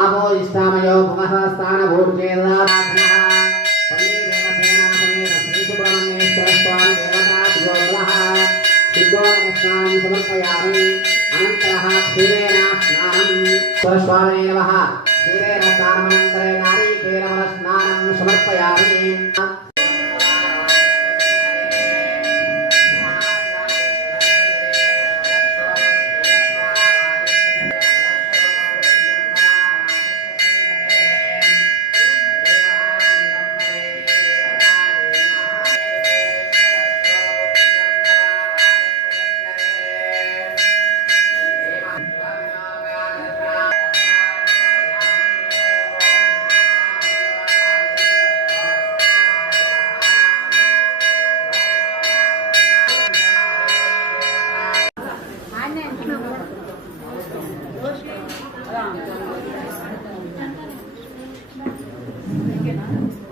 आपो इष्टामयो भवहस्तान भूर्जेदाखनः वन्दे देवसेना समेत श्री सुब्रह्मण्येश्वर स्वामी देवता योगः सिद्धोदकस्नानं समर्पयामि अनन्तरः क्षीरेण स्नानं स्वस्वामिने नमः क्षीरेण स्नानमनन्तरे नारिकेलफलस्नानं समर्पयामि Okay.